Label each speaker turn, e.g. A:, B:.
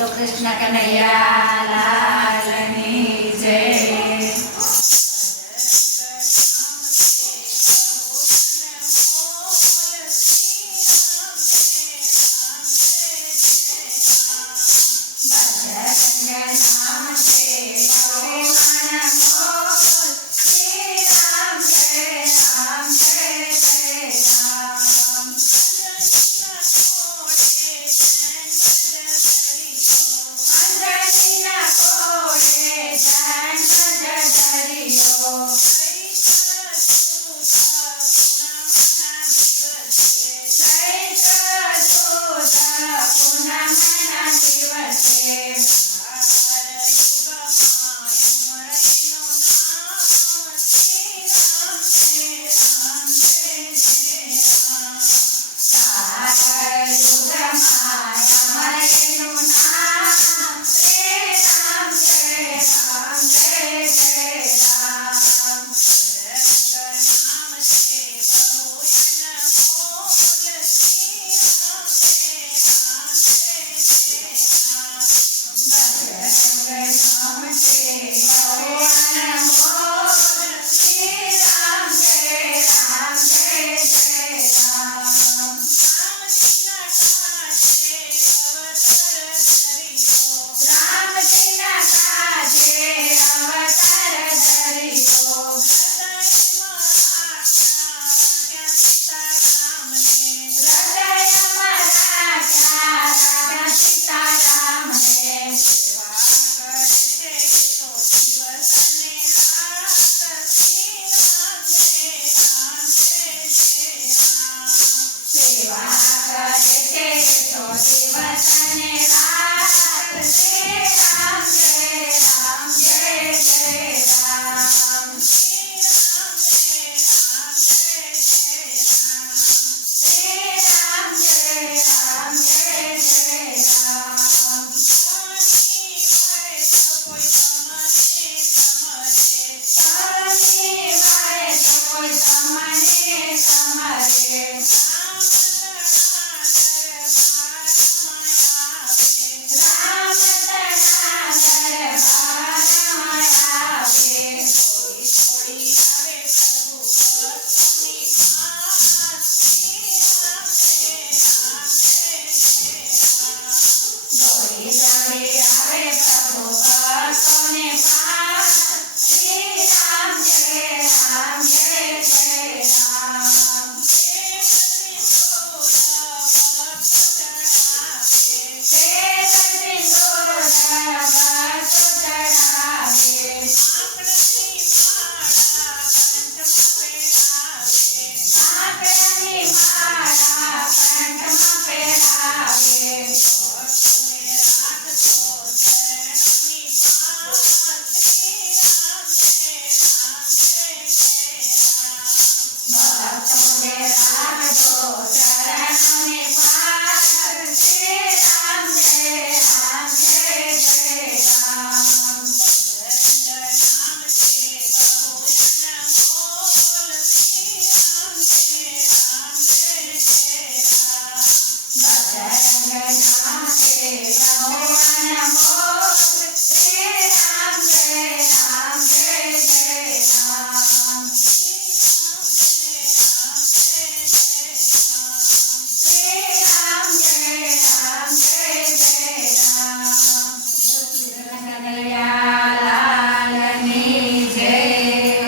A: Το κρίσκουν να.